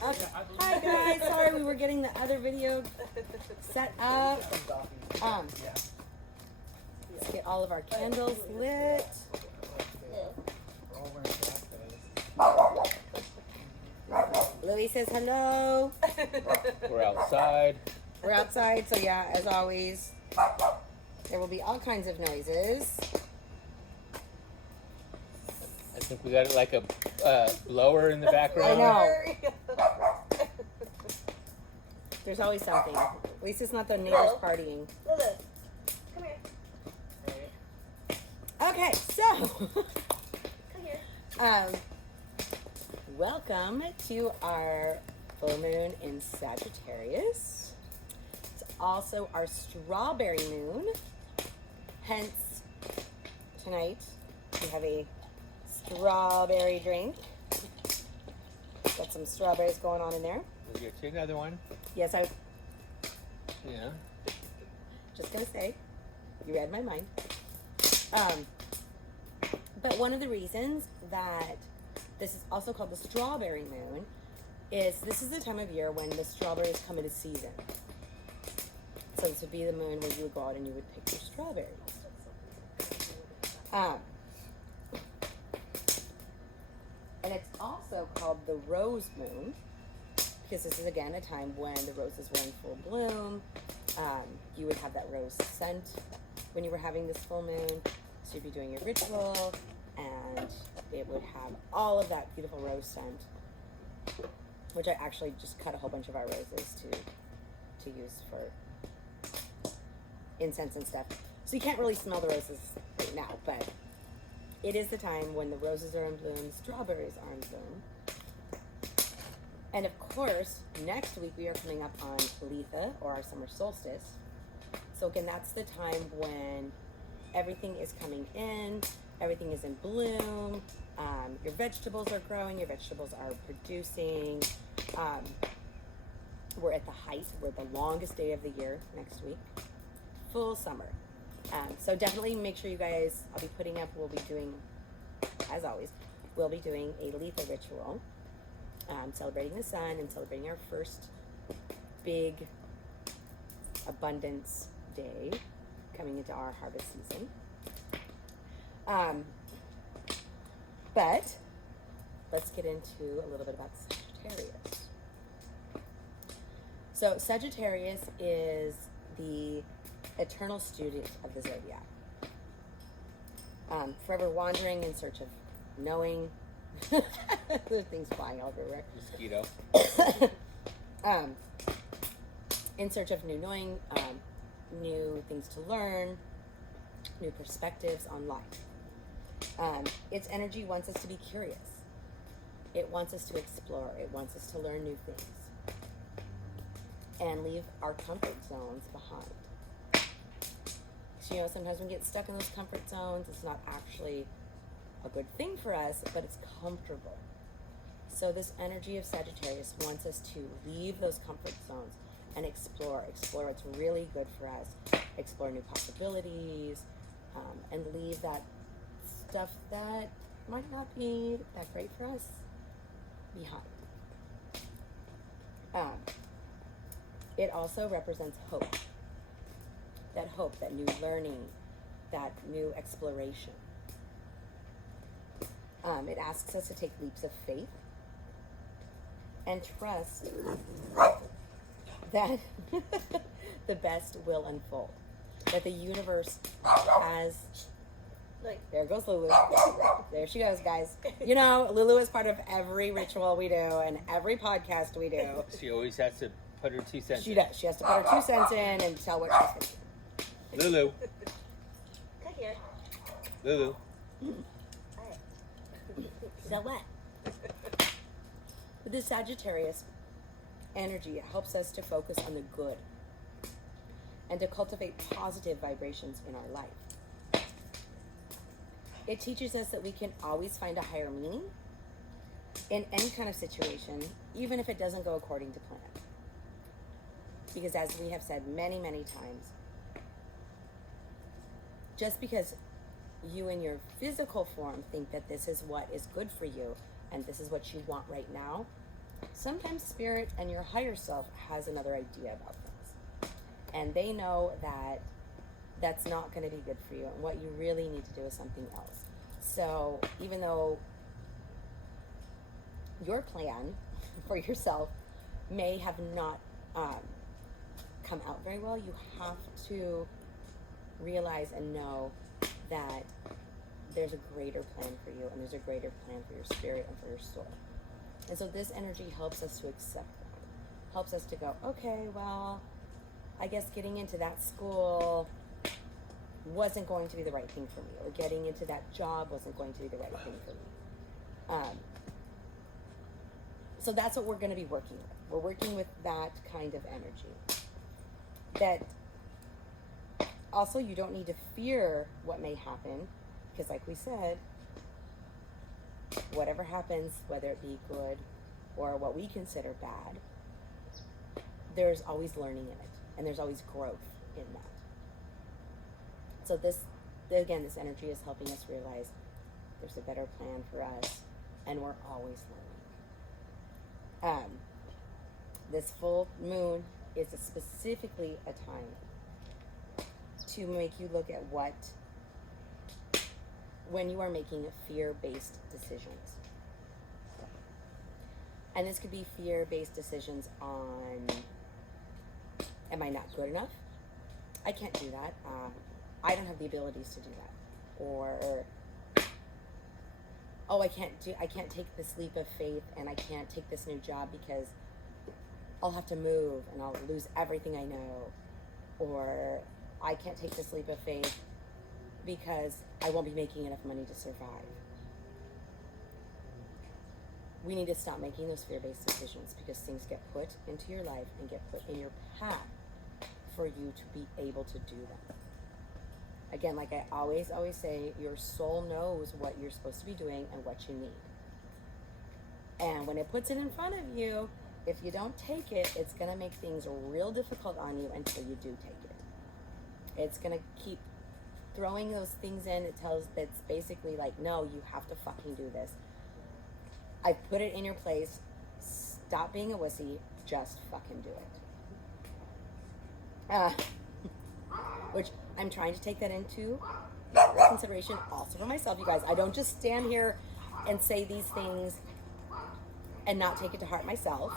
Okay. Hi guys, sorry we were getting the other video set up. Let's get all of our candles lit. Lily says hello. We're outside. We're outside, so yeah, as always, there will be all kinds of noises. I think we got like a blower in the background. I know. There's always something. At least it's not the neighbors partying. Lulu, come here. Okay, so Come here. welcome to our full moon in Sagittarius. It's also our strawberry moon. Hence, tonight we have a strawberry drink. Got some strawberries going on in there. We'll get you another one. Yes, I Yeah. just gonna say, you read my mind. But one of the reasons that this is also called the strawberry moon is this is the time of year when the strawberries come into season. So this would be the moon where you would go out and you would pick your strawberries. And it's also called the rose moon because this is again a time when the roses were in full bloom. You would have that rose scent when you were having this full moon. So you'd be doing your ritual and it would have all of that beautiful rose scent, which I actually just cut a whole bunch of our roses to use for incense and stuff. So you can't really smell the roses right now, but it is the time when the roses are in bloom, strawberries are in bloom. And of course, next week we are coming up on Letha, or our summer solstice. So again, that's the time when everything is coming in, everything is in bloom, your vegetables are growing, your vegetables are producing. We're at the height, we're the longest day of the year next week, full summer. So definitely make sure you guys, I'll be putting up, we'll be doing, as always, we'll be doing a Letha ritual, celebrating the sun and celebrating our first big abundance day coming into our harvest season. But let's get into a little bit about Sagittarius. So Sagittarius is the eternal student of the zodiac. Forever wandering in search of knowing. There's things flying everywhere. Mosquito. In search of new knowing, new things to learn, new perspectives on life. Its energy wants us to be curious. It wants us to explore. It wants us to learn new things and leave our comfort zones behind. So, you know, sometimes we get stuck in those comfort zones. It's not actually a good thing for us, but it's comfortable. So this energy of Sagittarius wants us to leave those comfort zones and explore what's really good for us, explore new possibilities, and leave that stuff that might not be that great for us behind. It also represents hope. That hope, that new learning, that new exploration. It asks us to take leaps of faith and trust that the best will unfold. That the universe has... There goes Lulu. There she goes, guys. You know, Lulu is part of every ritual we do and every podcast we do. She always has to put her 2 cents She in. does. She has to put her 2 cents in and tell what she's thinking. Lulu. Come here. Lulu. So what? With the Sagittarius energy, it helps us to focus on the good and to cultivate positive vibrations in our life. It teaches us that we can always find a higher meaning in any kind of situation, even if it doesn't go according to plan. Because as we have said many, many times, just because you in your physical form think that this is what is good for you and this is what you want right now, sometimes spirit and your higher self has another idea about things. And they know that that's not going to be good for you. And what you really need to do is something else. So even though your plan for yourself may have not come out very well, you have to realize and know that there's a greater plan for you, and there's a greater plan for your spirit and for your soul. And so this energy helps us to accept that. Helps us to go, okay, well, I guess getting into that school wasn't going to be the right thing for me, or getting into that job wasn't going to be the right thing for me. So that's what we're going to be working with. We're working with that kind of energy. That also, you don't need to fear what may happen, because like we said, whatever happens, whether it be good or what we consider bad, there's always learning in it, and there's always growth in that. So this energy is helping us realize there's a better plan for us, and we're always learning. This full moon is specifically a time to make you look at when you are making fear-based decisions. And this could be fear-based decisions on, am I not good enough? I can't do that. I don't have the abilities to do that. Or, oh, I can't take this leap of faith, and I can't take this new job because I'll have to move and I'll lose everything I know. Or I can't take this leap of faith because I won't be making enough money to survive. We need to stop making those fear-based decisions, because things get put into your life and get put in your path for you to be able to do them. Again, like I always say, your soul knows what you're supposed to be doing and what you need. And when it puts it in front of you, if you don't take it, it's going to make things real difficult on you until you do take it. It's going to keep throwing those things in. It's basically like, no, you have to fucking do this. I put it in your place. Stop being a wussy. Just fucking do it. Which I'm trying to take that into consideration also for myself, you guys. I don't just stand here and say these things and not take it to heart myself.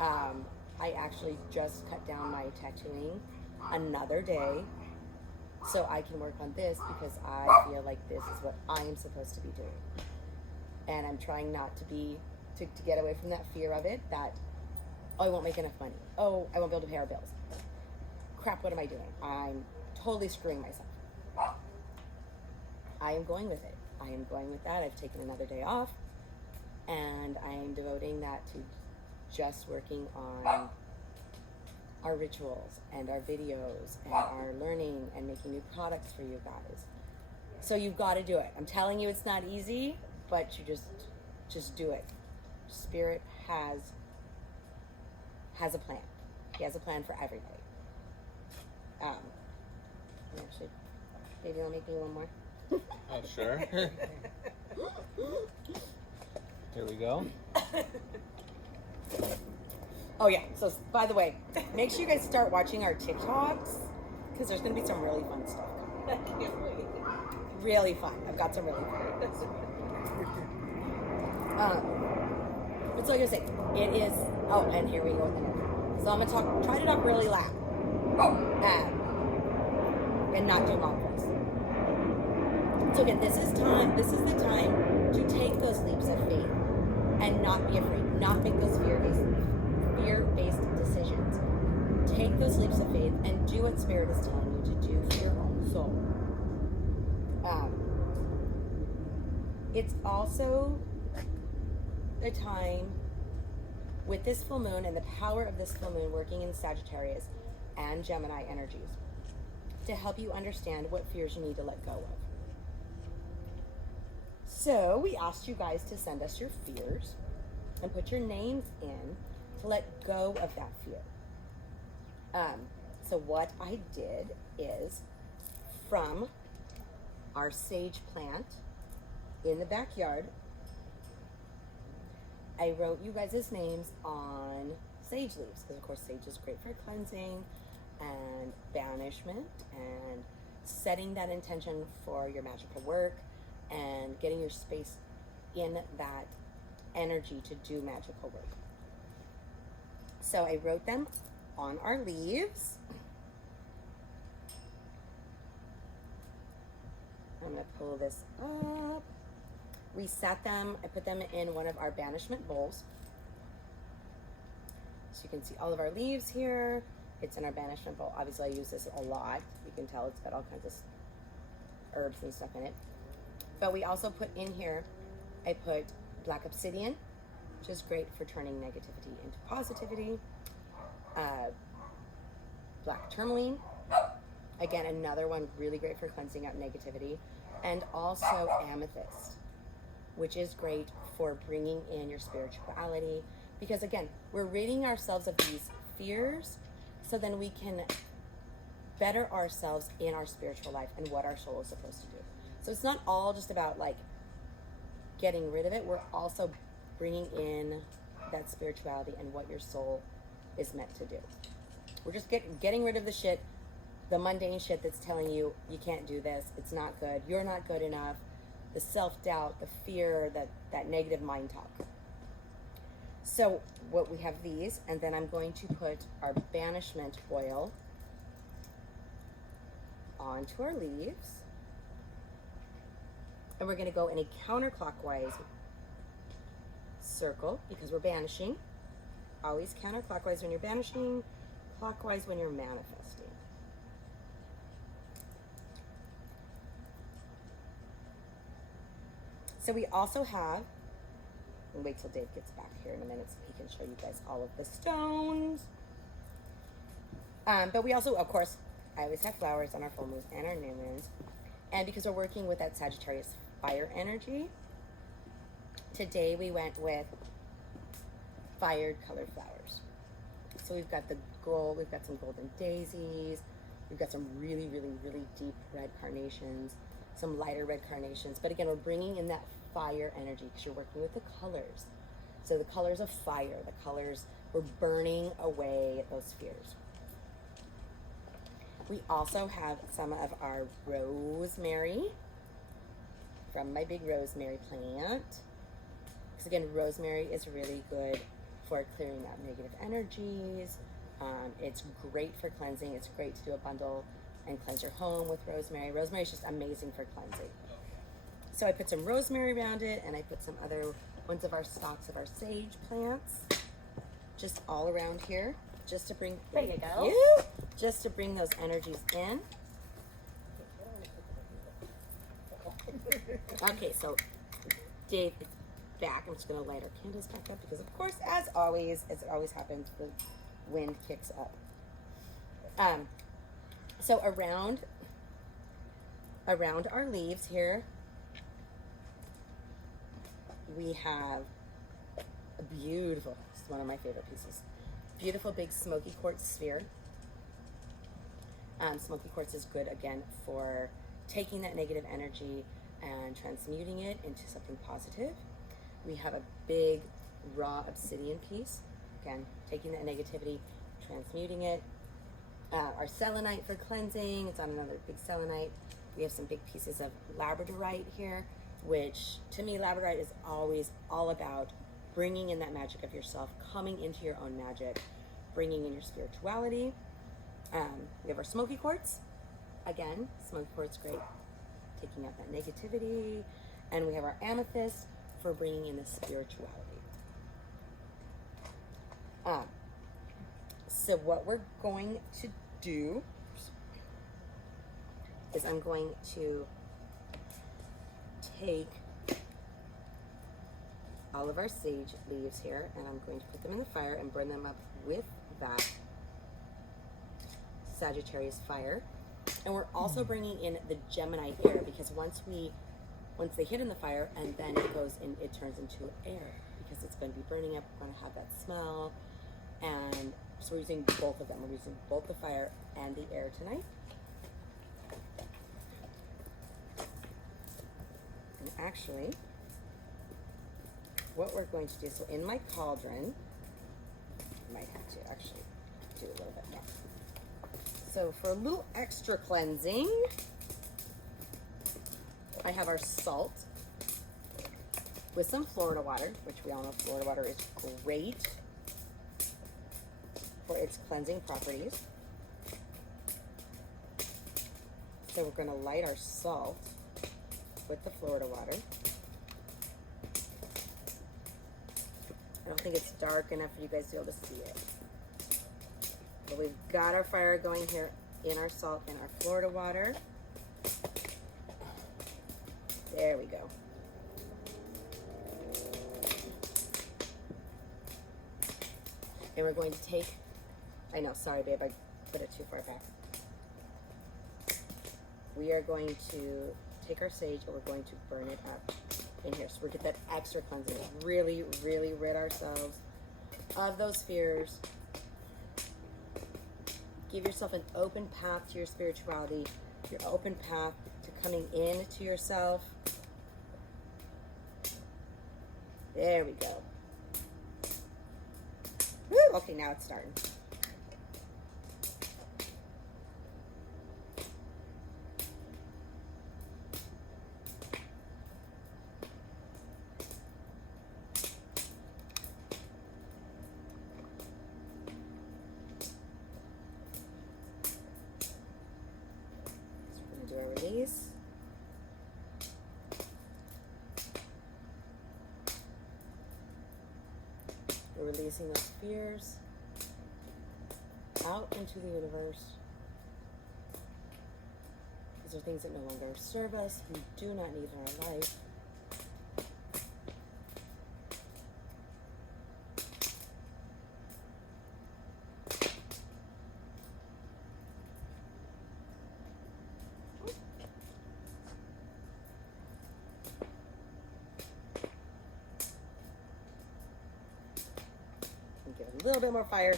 I actually just cut down my tattooing another day so I can work on this, because I feel like this is what I am supposed to be doing. And I'm trying not to get away from that fear of it, that, oh, I won't make enough money. Oh, I won't be able to pay our bills. Crap, what am I doing? I'm totally screwing myself. I am going with it. I am going with that. I've taken another day off, and I am devoting that to just working on our rituals and our videos and our learning and making new products for you guys. So you've got to do it. I'm telling you, it's not easy, but you just do it. Spirit has a plan. He has a plan for everybody. Actually, maybe you'll make me one more. Oh, sure. Here we go. Oh yeah, so by the way, make sure you guys start watching our TikToks, because there's going to be some really fun stuff. I can't wait. Really fun. I've got some really fun. What's I going to say? It is, oh, and here we go with the note. So I'm going to try to talk really loud. And not do long voice. So again, this is the time to take those leaps of faith and not be afraid, not make those fear-based decisions. Take those leaps of faith and do what Spirit is telling you to do for your own soul. It's also a time with this full moon and the power of this full moon working in Sagittarius and Gemini energies to help you understand what fears you need to let go of. So we asked you guys to send us your fears and put your names in to let go of that fear. So what I did is, from our sage plant in the backyard, I wrote you guys' names on sage leaves because, of course, sage is great for cleansing and banishment and setting that intention for your magical work and getting your space in that energy to do magical work. So I wrote them on our leaves. I'm going to pull this up. We set them, I put them in one of our banishment bowls. So you can see all of our leaves here. It's in our banishment bowl. Obviously, I use this a lot. You can tell it's got all kinds of herbs and stuff in it. But we also put in here, I put black obsidian, which is great for turning negativity into positivity. Black tourmaline, again, another one really great for cleansing out negativity. And also amethyst, which is great for bringing in your spirituality. Because again, we're ridding ourselves of these fears so then we can better ourselves in our spiritual life and what our soul is supposed to do. So it's not all just about like getting rid of it. We're also bringing in that spirituality and what your soul is meant to do. We're just getting rid of the shit, the mundane shit that's telling you you can't do this, it's not good, you're not good enough, the self-doubt, the fear, that negative mind talk. So what we have these, and then I'm going to put our banishment oil onto our leaves. And we're going to go in a counterclockwise circle because we're banishing. Always counterclockwise when you're banishing, clockwise when you're manifesting. So we also have, and wait till Dave gets back here in a minute so he can show you guys all of the stones. But we also, of course, I always have flowers on our full moons and our new moons. And because we're working with that Sagittarius fire energy, today we went with fired colored flowers. So we've got the gold, we've got some golden daisies, we've got some really, really, really deep red carnations, some lighter red carnations. But again, we're bringing in that fire energy because you're working with the colors. So the colors of fire, the colors, we're burning away those fears. We also have some of our rosemary from my big rosemary plant. Because again, rosemary is really good for clearing out negative energies. It's great for cleansing. It's great to do a bundle and cleanse your home with rosemary. Rosemary is just amazing for cleansing. So I put some rosemary around it, and I put some other ones of our stalks of our sage plants just all around here, just to bring, There you go. just to bring those energies in. Okay, so Dave is back. I'm just going to light our candles back up because, of course, as it always happens, the wind kicks up. So around our leaves here, we have a beautiful, this is one of my favorite pieces, beautiful big smoky quartz sphere. Smoky quartz is good, again, for taking that negative energy and transmuting it into something positive. We have a big raw obsidian piece, again, taking that negativity, transmuting it. Our selenite for cleansing, it's on another big selenite. We have some big pieces of labradorite here, which to me, labradorite is always all about bringing in that magic of yourself, coming into your own magic, bringing in your spirituality. We have our smoky quartz. Again, smoky quartz, great, taking out that negativity. And we have our amethyst for bringing in the spirituality. So what we're going to do is I'm going to take all of our sage leaves here and I'm going to put them in the fire and burn them up with that Sagittarius fire. And we're also bringing in the Gemini air because once they hit in the fire and then it turns into air because it's going to be burning up, we're going to have that smell. And so we're using both of them. We're using both the fire and the air tonight. And actually, what we're going to do, so in my cauldron, I might have to actually do a little bit more. So for a little extra cleansing, I have our salt with some Florida water, which we all know Florida water is great for its cleansing properties. So we're going to light our salt with the Florida water. I don't think it's dark enough for you guys to be able to see it. But we've got our fire going here in our salt and our Florida water. There we go. And we're going to take, I know, sorry babe, I put it too far back. We are going to take our sage and we're going to burn it up in here. So we'll get that extra cleansing. Really, really rid ourselves of those fears. Give yourself an open path to your spirituality, your open path to coming in to yourself. There we go. Woo! Okay, now it's starting. So we're going to do our release. We're releasing those fears out into the universe. These are things that no longer serve us, we do not need in our life. Give it a little bit more fire.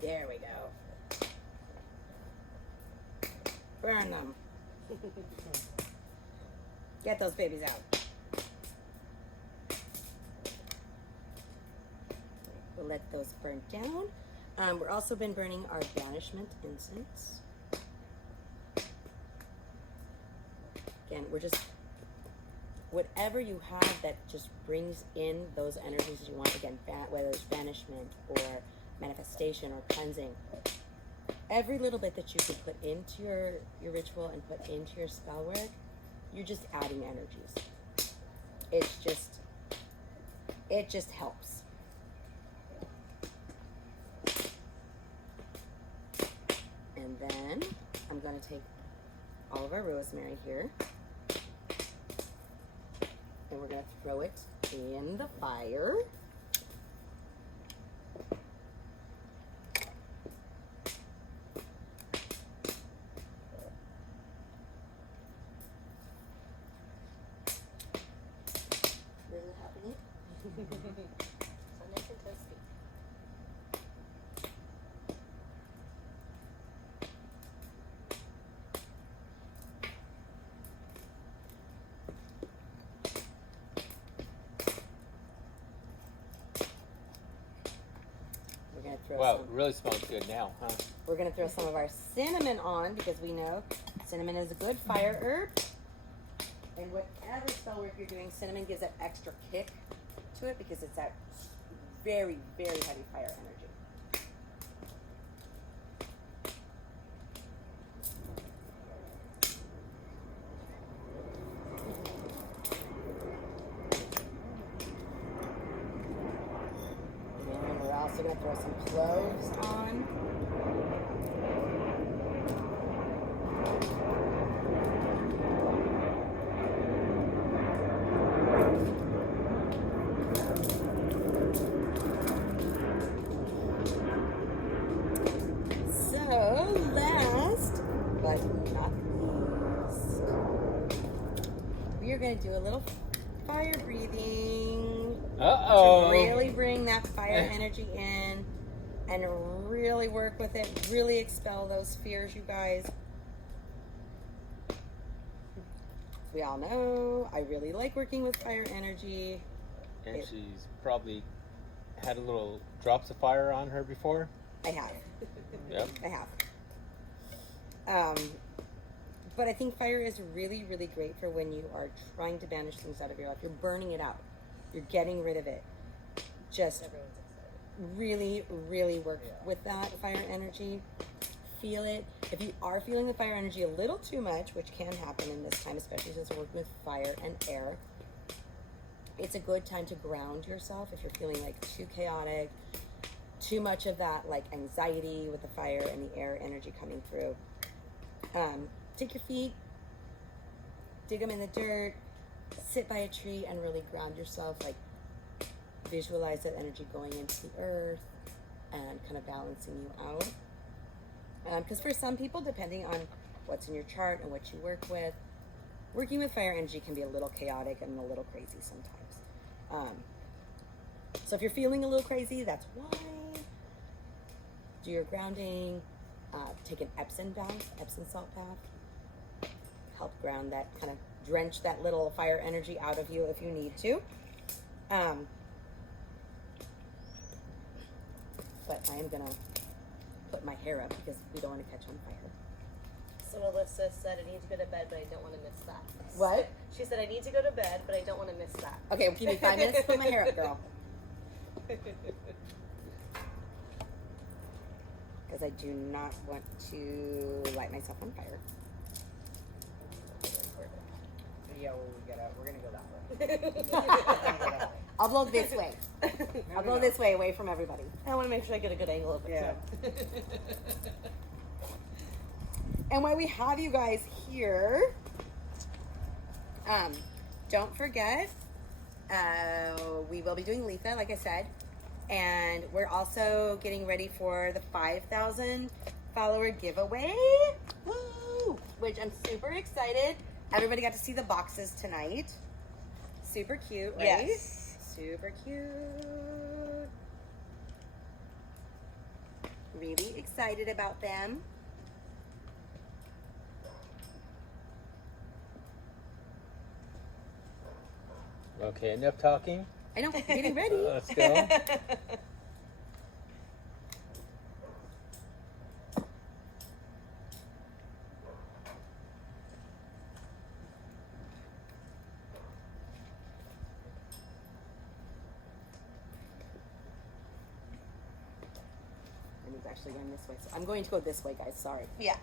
There we go. Burn them. Get those babies out. We'll let those burn down. We're also been burning our banishment incense. Again, we're just, whatever you have that just brings in those energies you want, again, whether it's banishment or manifestation or cleansing, every little bit that you can put into your ritual and put into your spell work, you're just adding energies. It just helps. And then I'm going to take all of our rosemary here, and we're going to throw it in the fire. Is it happening? So nice and toasty. We're going to throw Wow, some. it really smells good now, huh? We're going to throw some of our cinnamon on because we know cinnamon is a good fire herb. And whatever spell work you're doing, cinnamon gives that extra kick to it because it's that very, very heavy fire energy. And we're also going to throw some cloves on. So, last but not least, we are going to do a little fire breathing Uh-oh. to really bring that fire energy in and really work with it, really expel those fears, you guys. we all know, I really like working with fire energy. And she's probably had a little drops of fire on her before. I have. Yep. I have. But I think fire is really, really great for when you are trying to banish things out of your life. You're burning it out. You're getting rid of it. Just Everyone's excited. really, really work with that fire energy. Feel it. If you are feeling the fire energy a little too much, which can happen in this time, especially since we're working with fire and air, it's a good time to ground yourself if you're feeling like too chaotic, too much of that like anxiety with the fire and the air energy coming through. Take your feet, dig them in the dirt, sit by a tree and really ground yourself. Like visualize that energy going into the earth and kind of balancing you out. Because for some people, depending on what's in your chart and what you work with, working with fire energy can be a little chaotic and a little crazy sometimes. So if you're feeling a little crazy, that's why. Do your grounding. Take an Epsom bath, Epsom salt bath. Help ground that, kind of drench that little fire energy out of you if you need to. But I am going to put my hair up because we don't want to catch on fire. So Alyssa said, I need to go to bed, but I don't want to miss that. What? She said, I need to go to bed, but I don't want to miss that. Okay, well, give me 5 minutes to put my hair up, girl. Because I do not want to light myself on fire. Yeah, when we get out, we're gonna go that way. I'll blow this way. I'll blow this way away from everybody. I want to make sure I get a good angle of it. Yeah. too. And while we have you guys here, don't forget, we will be doing Letha, like I said. And we're also getting ready for the 5,000 follower giveaway. Woo! Which I'm super excited. Everybody got to see the boxes tonight. Super cute, right? Yes. Super cute. Really excited about them. Okay, enough talking. I know, getting ready. Let's go. And he's actually going this way. So I'm going to go this way, guys. Sorry. Yeah.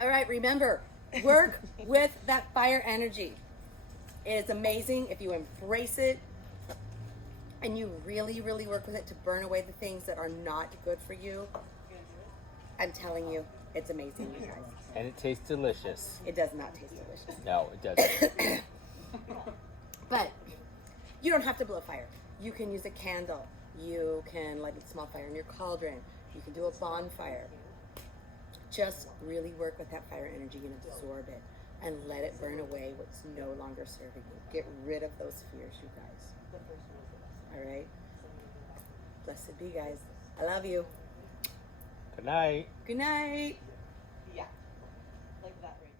All right, remember, work with that fire energy. It is amazing if you embrace it and you really, really work with it to burn away the things that are not good for you. I'm telling you, it's amazing, you guys. And it tastes delicious. It does not taste delicious. No, it doesn't. But you don't have to blow a fire. You can use a candle. You can light a small fire in your cauldron. You can do a bonfire. Just really work with that fire energy and absorb it and let it burn away what's no longer serving you. Get rid of those fears, you guys. All right? Blessed be, guys. I love you. Good night. Good night. Yeah. Like that right